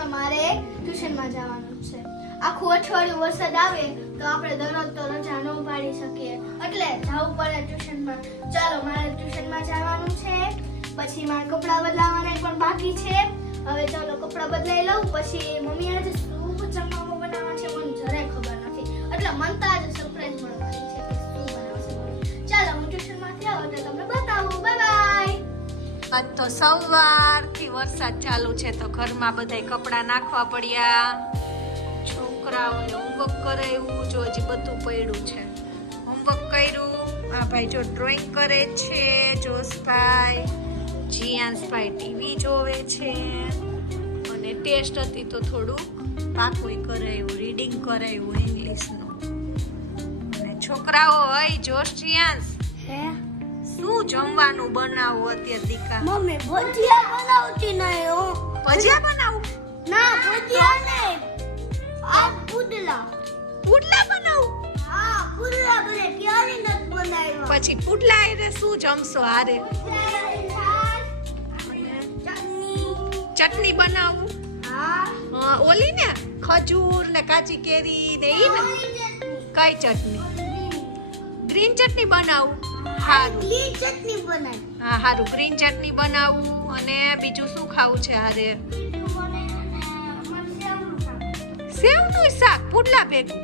પણ મારે ટ્યુશનમાં જવાનું છે. આખું અઠવાડિયું વરસાદ આવે તો આપણે દરરોજ તો રજા ન પાડી શકીએ. એટલે જવું પડે ટ્યુશનમાં. ચાલો, મારે ટ્યુશનમાં જવાનું છે. પછી મારે કપડાં બદલાવાના પણ બાકી છે. હવે ચાલો, કપડાં બદલાઈ લઉં. પછી મમ્મી આજે શું જમવાનું બનાવવા છે મને જરાય ખબર નથી. એટલે મન તો આજે આજ તો સવારથી વરસાદ ચાલુ છે તો ઘરમાં બધાય કપડાં નાખવા પડ્યા. છોકરાઓને હોમવર્ક કરાવ્યું, જો હજી બધું પડ્યું છે. હોમવર્ક કર્યું. આ ભાઈ જો ડ્રોઈંગ કરે છે, જોશભાઈ. જીયાંશભાઈ ટીવી જોવે છે. અને ટેસ્ટ હતી તો થોડું પાકું કરાયું રીડિંગ કરાયું ઇંગ્લિશનું અને છોકરાઓ હોય જોશ જીયાંશ હે? શું જમવાનું બનાવો અત્યારે દીકા? મમ્મી ભજીયા બનાવતી નહીં હું. ભજીયા બનાવું? ના ભજીયા નહીં. આ પુડલા. પુડલા બનાવું? હા પુડલા બને ક્યારે નથી બનાવ્યા. પછી પુડલા આરે શું જમશો હારે? ચટણી ચટણી બનાવું? હા ઓલી ને? ખજૂર ને કાચી કેરી ને ઈ કઈ ચટણી? ગ્રીન ચટણી બનાવું? ચટણી બનાવી. હા હારું. ગ્રીન ચટણી બનાવું અને બીજું શું ખાવું છે હારે સેવનું શાક પુડલા ભેગું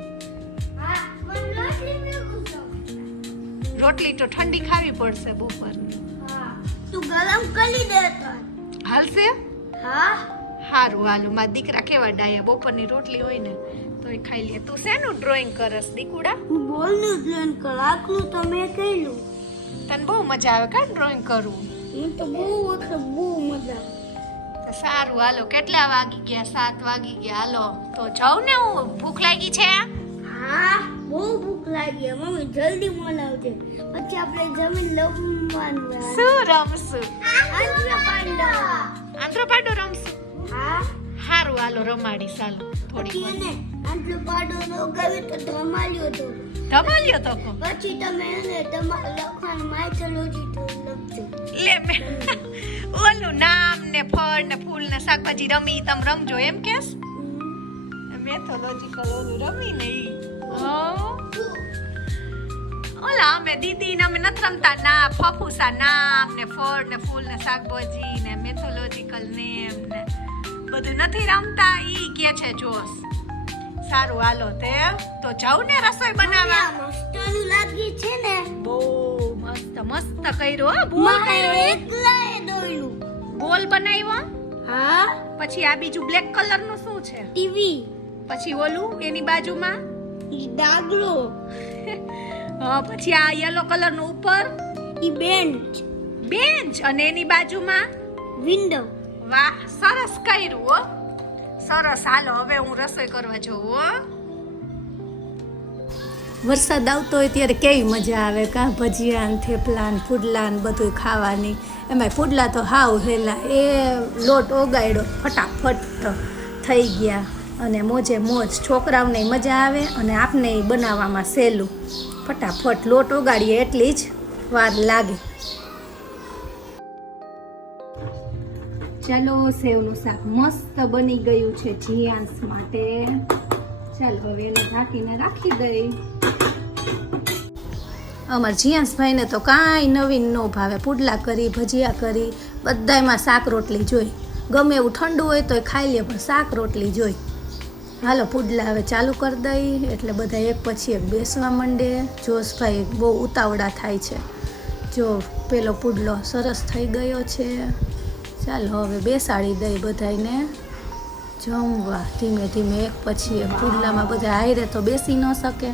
રોટલી તો ઠંડી ખાવી પડશે બપોર. તું ગરમ કરી દે તો. હાલશે? હા. હારું હાલું. મારા દીકરા કેવા ડાયા બપોરની રોટલી હોય ને. તો એ ખાઈ લે. તું શેનું ડ્રોઈંગ કરસ દીકુડા? હું બોલનું પ્લાન કર આટલું તો મેં કર્યું. તને બહુ મજા આવે કા ડ્રોઈંગ કરવું હું તો બહુ વખત બહુ મજા તો સારું હાલો. કેટલા વાગી ગયા? સાત વાગી ગયા. હાલો. તો જાઉં ને હું? ભૂખ લાગી છે હા બહુ ભૂખ લાગી મમ્મી જલ્દી બોલાવજે પછી આપણે જમીન લમવાનું શું રમશું? આંધ્ર પાંડો આંધ્ર પાંડો રમશું? હા. હારું હાલો રમાડી ચાલો થોડી પછી એને આંધ્ર પાડો તો ધમાલ્યો તો. ધમાલ્યો તો પછી તમે એને તમારા લખવાનું માઇથોલોજી તો લખજો. લે મે. ઓલું નામ ને ફળ ને ફૂલ ને શાકભાજી રમી તમ રમજો એમ કેસ? મેથોલોજીકલ ઓલું રમી ને ઈ. ઓલા અમે દીદી ને અમે નથી રમતા ના ફફુસા નામ ને ફળ ને ફૂલ ને શાકભાજી ને મેથોલોજીકલ નેમ ને. બધું નથી રમતા ઈ કે છે જોશ. સારું હાલો તે તો જાઉં ને રસોઈ બનાવવા? મસ્ત લાગી છે ને. બહુ મસ્ત મસ્ત કર્યો હા બોલ કર્યો એકલાએ દોડ્યું બોલ બનાવ્યો હા. પછી આ બીજું બ્લેક કલરનું શું છે? ટીવી પછી ઓલું એની બાજુમાં? ડાગલો. હા પછી આ યલો કલરનું ઉપર? ઈ બેન્ચ બેન્ચ અને એની બાજુમાં? વિન્ડો વાહ સરસ કર્યું હો. સરસ. હાલો, હવે હું રસોઈ કરવા જઉં વરસાદ આવતો હોય ત્યારે કેવી મજા આવે કા? ભજીયા ને થેપલા ને ફૂડલા ને બધું ખાવાની. એમાં ફૂડલા તો હાવ હેલા. એ લોટ ઓગાડ્યો ફટાફટ થઈ ગયા અને મોજે મોજ. છોકરાઓને મજા આવે અને આપને બનાવવામાં સહેલું. ફટાફટ લોટ ઓગાડીએ એટલી જ વાર લાગે. ચાલો, સેવનું શાક મસ્ત બની ગયું છે જીયાંશ માટે. ચાલો, હવે એને ઢાંકીને રાખી દઈ. અમાર જીયાંશભાઈને તો કાંઈ નવીન ન ભાવે. પુડલા કરી, ભજીયા કરી, બધાયમાં શાક રોટલી જોઈ. ગમે એવું ઠંડુ હોય તોય ખાઈ લે, પણ શાક રોટલી જોઈ. હાલો, પુડલા હવે ચાલુ કરી દઈ. એટલે બધા એક પછી એક બેસવા માંડે. જોશભાઈ બહુ ઉતાવળા થાય છે. જો, પેલો પુડલો સરસ થઈ ગયો છે. ચાલો, હવે બેસાડી દઈ બધાને જમવા ધીમે ધીમે એક પછી એક. પુડલામાં બધા હારે તો બેસી ન શકે.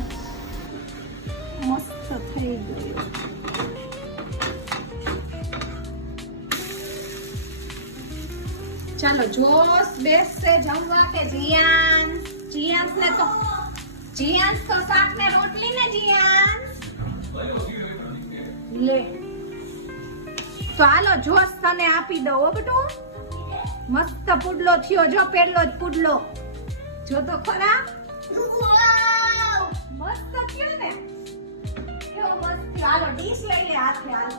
ચાલો, જોશ, બેસશે, જમવા કે જીયાંશ જીયાંશ ને તો જીયાંશ તો શાક ને રોટલી ને જીયાંશ લે. તો હાલો, જોશ તને આપી દો હો બેટું. મસ્ત પુડલો થયો, જો પેલો જ પુડલો. જો તો ખરા. મસ્ત થયો ને. કેવો મસ્ત થયો. ડીશ લઈ લે હાથે, હાલો.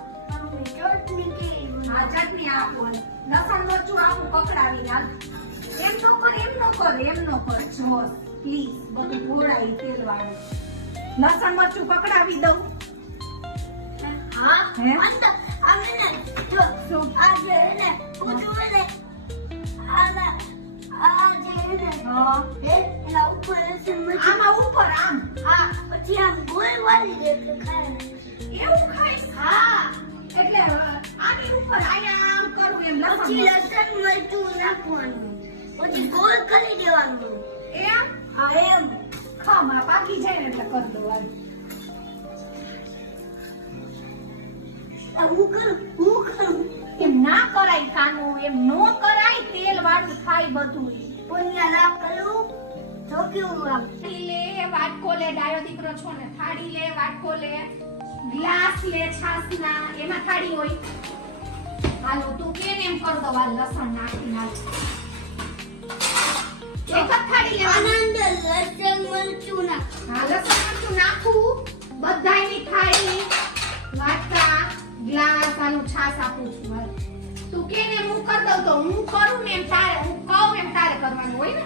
આ ચટણી આપો લસણ મરચું આપું પકડાવી હાલ. એમ નો કર, એમ નો કર, એમ નો કર. જોસ પ્લીઝ બધું ઘોડાઈ તેલ વાળું લસણ મરચું પકડાવી દઉં. હા? આમે ઉપર આમાં ઉપર આમ? આ પછી આમ ગોળ વાળી દે એટલે ખાય એવું ખાઈશ? હા. એટલે આની ઉપર આયા આમ કરું એમ પછી લસણ મરચું નાખવાનું. પછી ગોળ કરી દેવાનું. એમ? હા એમ. ખામાં પાકી જાય ને એટલે કરી દઉં હું કરું હું કરું એમ ના કરાય કાનું એમ નો કરાય તેલ વાળું થાય બધું. પુણ્ય લાભ કરું કેવું આમ લે વાટકો લે ડાયો દીકરો છો ને થાળી લે વાટકો લે. ગ્લાસ લે છાસના એમાં થાળી હોય. હાલો તું કેમ એમ કર દો આ લસણ નાખી નાખ એક થાળી લે આનંદ લસણ મરચું ના હા લસણ મરચું નાખું. બધાયની થાળી વાટકા ગ્લાસ આનું છાસ આપું છું મારે તું કે ને હું કર દઉં તો હું કરું ને એમ તારે, હું કહું એમ તારે કરવાનું, હોય ને?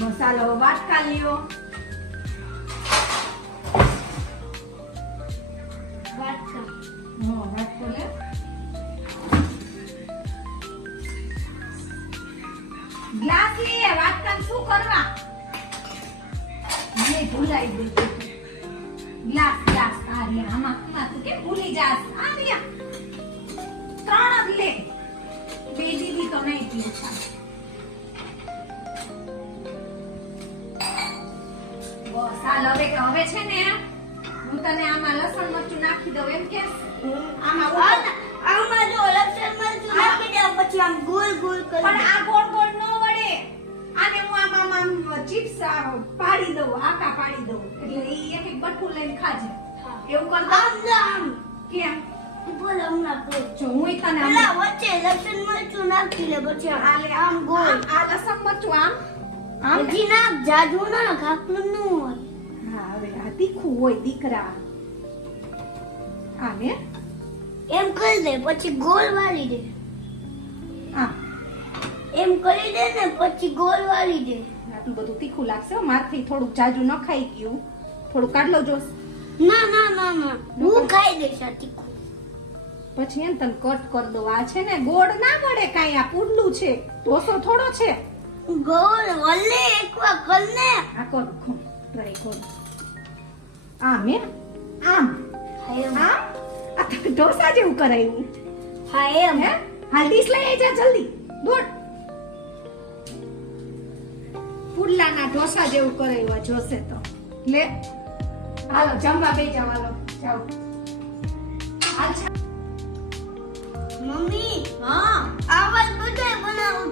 મસાલો વાટકા લ્યો? વાટકા વાટકો ગ્લાસ લે વાટકાને શું કરવા? મને ભૂલાઈ ગયું ગ્લાસ ગ્લાસ. આમાં આમાં તું કેમ ભૂલી જાસ આ ત્રણ જ લે. બે દીદી તો નહીં પીવું બસ હાલ હવે હવે છે ને હું તને આમાં લસણ મરચું નાખી દઉં એમ કે? આમાં આમાં જો લસણ મરચું નાખી દે પછી આમ ગોળ ગોળ કરી પણ આ ગોળ ગોળ ન વળે. આને હું આમ આમ ચિપ્સ પાડી દઉં આકા પાડી દઉં. એટલે એ એક એક બટકું લઈને ખાજે. એવું કર દઉં આમ ના આમ કેમ બોલ હમણાં બોલ. જો હું તને આમ પેલા વચ્ચે લસણ મરચું નાખી લે પછી આમ આ લે આમ ગોળ. આમ આ લસણ મરચું આમ? આમ? હજી ના જાજુ ના ઘાકલું ન હોય. હા હવે આ તીખું હોય દીકરા. આને એમ કરી દે પછી ગોળ વાળી દે. હા એમ કરી દે ને પછી ગોળ વાળી દે. આટલું બધું તીખું લાગશે. મારથી થોડુંક જાજુ ન ખાઈ ગયું. થોડું કાઢ લો જોશ ના ના ના ના. હું ખાઈ દઈશ આ તીખું. પછી એમ તને કટ કર દો આ છે ને ગોળ ના મળે કાંઈ આ પુડલું છે. ઢોસો થોડો છે. ગોળ વલ્લે એકવા કર ને. આ કરું ખો ટ્રાય કર. આમ હે આમ આમ? આ તો ઢોસા જેવું કરાયું. હા એમ. હે? હાલ ડીશ લઈ જા જલ્દી. દોડ. પુડલાના ઢોસા જેવું કરાયું આ જોશે તો. લે. હાલો જમવા બે જાવ હાલો જાઓ. મમ્મી હા આવા બધાય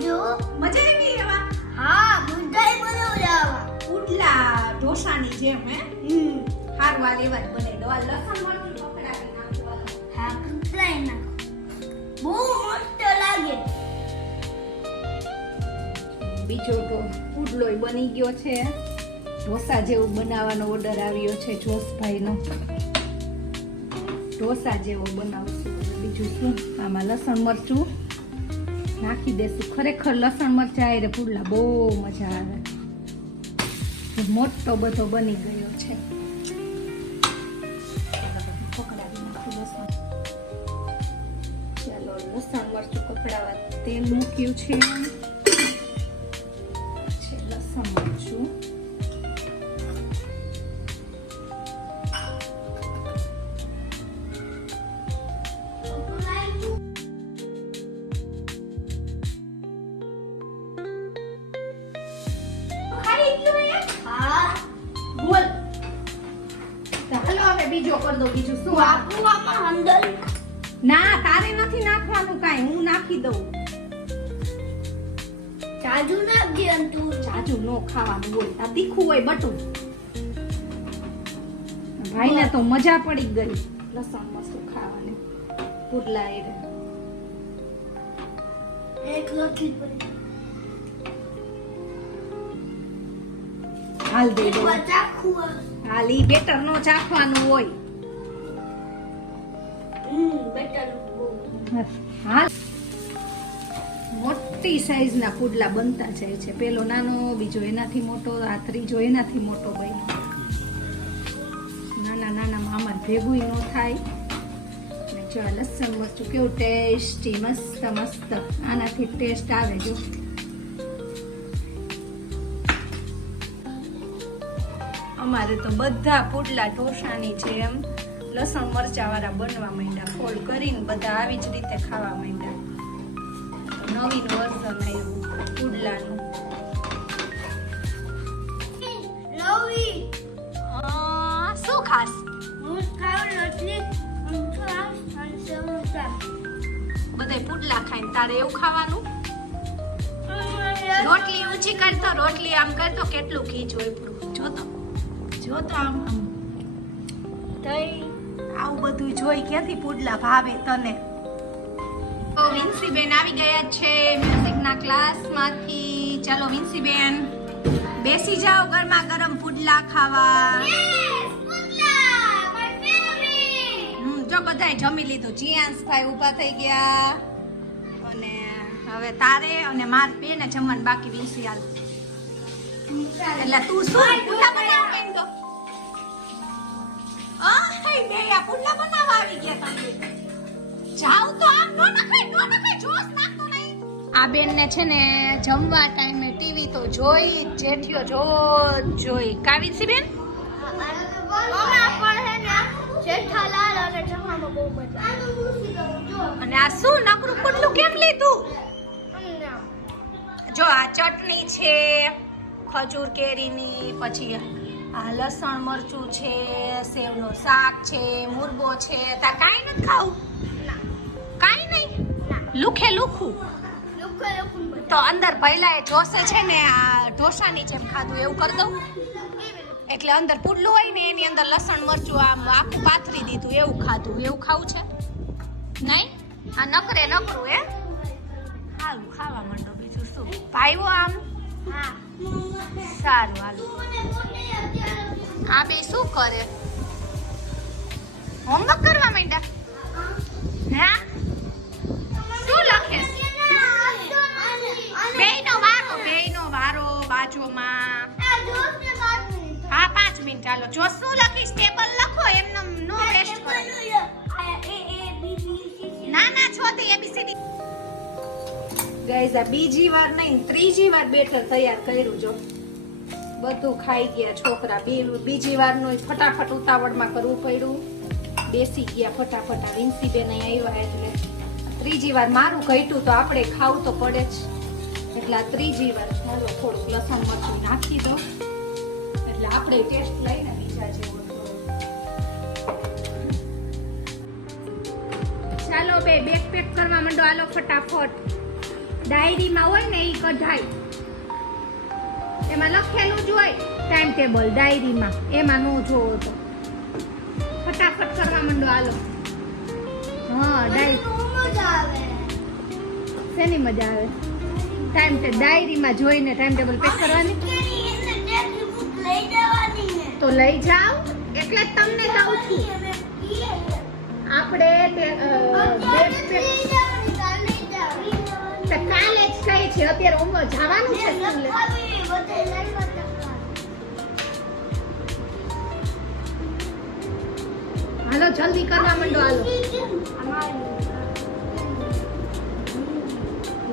જો મજા આવી એવા હા બધાય બનાવું આવા. ઉડલા ઢોસાની જેમ હે? હમ. હારવા લેવા જ બને. દવા લખન લસણ પકડાવી નાખો હા કપડાય નાખો બહુ મસ્ત લાગે. બીજો તો ઉડલોય બની ગયો છે. ઢોસા જેવું બનાવવાનો ઓર્ડર આવ્યો છે જોશભાઈનો. ઢોસા જેવો બનાવશું. બીજું શું? આમાં લસણ મરચું નાખી દેશું. ખરેખર લસણ મરચા આયરે પુડલા બહુ મજા આવે. મોટો બધો બની ગયો છે. ચાલો, લસણ મરચું કપડાવા તેલ મૂક્યું છે. કર બીજું શું આપું આમાં અંદર. ના તારે નથી નાખવાનું કાઈ હું નાખી દઉં. ચાજુ નાખજે અંતુ ચાજુ નો ખાવાનું બોલ આ તીખું હોય બટું. ભાઈને તો મજા પડી ગઈ. લસણ મસ્ત ખાવાની. પુડલા એ એક લખી પડી. હાલ દે હાલ ઈ બેટર નો ચાખવાનું હોય. હાલ મોટી સાઈઝના પુડલા બનતા જાય છે. પેલો નાનો, બીજો એનાથી મોટો, આ ત્રીજો એનાથી મોટો બન્યો. નાના નાના મામા ભેગું ન થાય. જો આ લસણ મરચું કેવું ટેસ્ટી, મસ્ત મસ્ત. આનાથી ટેસ્ટ આવે જો. અમારે તો બધા પુડલા ઢોસાની જેમ લસણ મરચા વાળા બનવા માંડ્યા ફોલ્ડ કરીને બધા આવી જ રીતે ખાવા માંડ્યા. નવીન વર્ઝન આવ્યું પુડલાનું. શું ખાસ? હું ખાઉં રોટલી હું ખાઉં અને સમોસા. બધાય પુડલા ખાઈને તારે એવું ખાવાનું? રોટલી ઊંચી કરતો રોટલી આમ કરતો કેટલું ઘી હોય પડું જોતો જોતો આમ આમ. તઈ આવું બધું જોઈ ક્યાંથી પુડલા ભાવે તને? તો વિન્સીબેન આવી ગયા છે મ્યુઝિકના ક્લાસમાંથી. ચાલો વિન્સીબેન બેસી જાઓ ગરમા ગરમ પુડલા ખાવા. હમ, જો બધાય જમી લીધું. જીયાંશભાઈ ઊભા થઈ ગયા. અને હવે તારે અને માર બેને જમવાનું બાકી વિન્સી હાલ. એટલે તું શું? પુડલા બનાવ કેમ તો આ હે બે આ પુલ્લા બનાવવા આવી ગયા તમે. જાવ તો આમ નો નખાઈ નો નખાઈ જોશ નાખતો નહીં. આ બેન ને છે ને જમવા ટાઈમે ટીવી તો જોઈ જેઠિયો જો જોઈ. જોઈ કાવિસી બેન? અને જમવામાં બહુ મજા અને આ શું નકરું પુલ્લું કેમ લીધું? જો આ ચટણી છે ખજૂર કેરીની પછી આ લસણ મરચું છે, સેવનું શાક છે, મુરબો છે, તા કાંઈ નથી ખાવું? કાંઈ નહીં? લુખે લુખું. તો અંદર પહેલા એ ઢોસે છે ને, આ ઢોસાની જેમ ખાધું, એવું કરી દઉં? એટલે અંદર પુડલું હોય ને, એની અંદર લસણ, મરચું, આમ આખું પાથરી દીધું, એવું ખાધું. એવું ખાવું છે? નહીં? આ નકરે નકરું એ હાલું ખાવા માંડો બીજું શું? ભાઈઓ આમ? હા. સારું હાલું. આ બે શું કરે? હોમવર્ક બીજી વાર નહીં, ત્રીજી વાર બેટર તૈયાર કર્યું જો. બધું ખાઈ ગયા છોકરા બીજી વારનું ફટાફટ ઉતાવળમાં કરવું પડ્યું. બેસી ગયા ફટાફટ. આ વિંસી બેન આવ્યા એટલે ત્રીજી વાર મારું ઘટ્યું તો આપણે ખાવું તો પડે જ. એટલે આ ત્રીજી વાર ચાલો થોડુંક લસણ મરચું નાખી દો એટલે આપણે ટેસ્ટ લઈને બીજા જેવો ચાલો બે બેક પેક કરવા માંડો. આલો ફટાફટ. ડાયરીમાં હોય ને એ કઢાય. એમાં લખેલું જ હોય ટાઈમ ટેબલ ડાયરીમાં. એમાં નો જોવો તો. ફટાફટ કરવા માંડો હાલો. હા ડાયરી શેની મજા આવે? ટાઈમ ટેબલ ડાયરીમાં જોઈને ટાઈમ ટેબલ પેક કરવાની? તો લઈ જાઓ એટલે જ તમને કહું છું. આપણે તે, કાલે જ કઈ છે. અત્યારે ઉંમર જવાનું છે હાલો જલ્દી કરવા માંડો હાલો.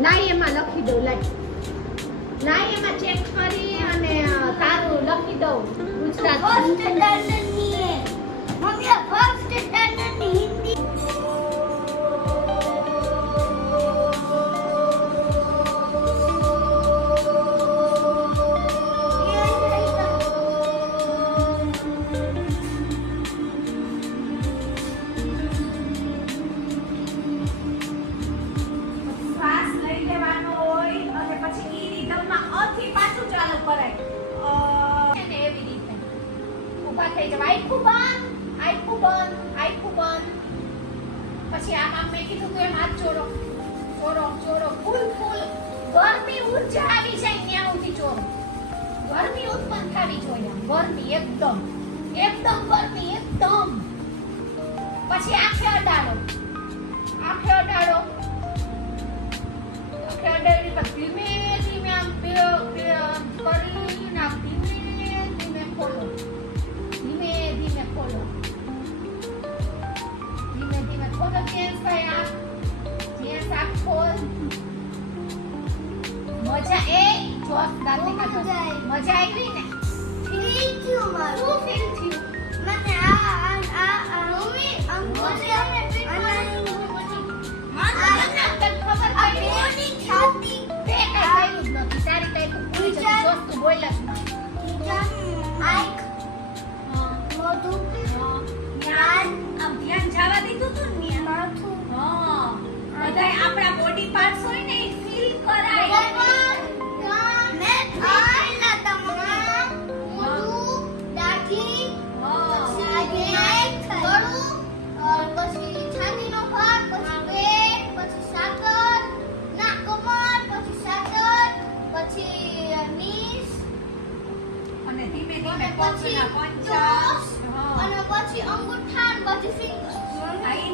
લાઈ એમાં લખી દઉં લાઈ લાઈ એમાં ચેક કરી અને તારું લખી દઉં. ગુજરાતી શ્વાસ અથી પાછું ચાલુ કરાય. અને એવી રીતે. ઊભા થઈ જવા આખું બંધ આખું બંધ આખું બંધ. પછી આ મામ મેં કીધું કે હાથ જોડો જોડો જોડો. ફૂલ ફૂલ. ગરમી ઊર્જા આવી જાય ત્યાં સુધી જોડો. ગરમી ઉત્પન્ન થવી જોઈએ ગરમી એકદમ. એકદમ ગરમી, એકદમ. પછી આંખે અડાડો. આંખે અડાડો. આંખે અડાડી પછી તો મોઢું ધ્યાન આમ ધ્યાન જવા દીધું તું ને ન્યા. માથું. હા. બધાય આપણા બોડી પાર્ટ્સ હોય ને એ ફીલ કરાય. અને ધીમે ધીમે પગના પંચા. હા અંગૂઠા પછી ફિંગર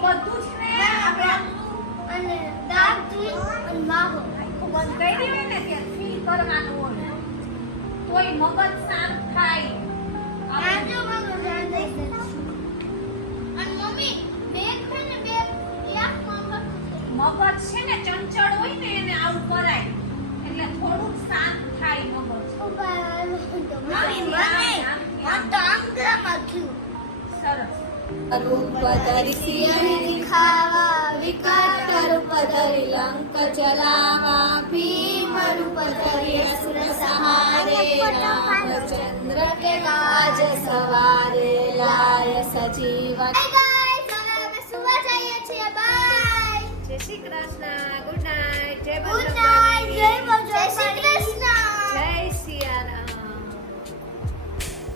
બધું જ ને આપણે અને દાંતી અને માહો. બંધ કરી દેવાય ને કે ફીલ કરવાનું હોય. તોય મગજ શાંત થાય. આજે રૂપ ધરી સિંહની ખાવા વિકટ રૂપ ધરી લંક ચલાવા ભીમ રૂપ ધરી અસુર સહારે રામચંદ્ર કે કાજ સવારે લાય સજીવન. જય શ્રી કૃષ્ણ ગુડ નાઇટ જય. જય જય શ્રી કૃષ્ણ.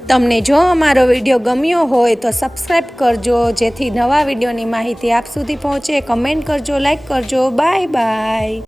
તમને જો અમારો વીડિયો ગમ્યો હોય તો સબસ્ક્રાઈબ કરજો, જેથી નવા વિડીયોની માહિતી આપ સુધી પહોંચે. કમેન્ટ કરજો લાઈક કરજો. Bye bye.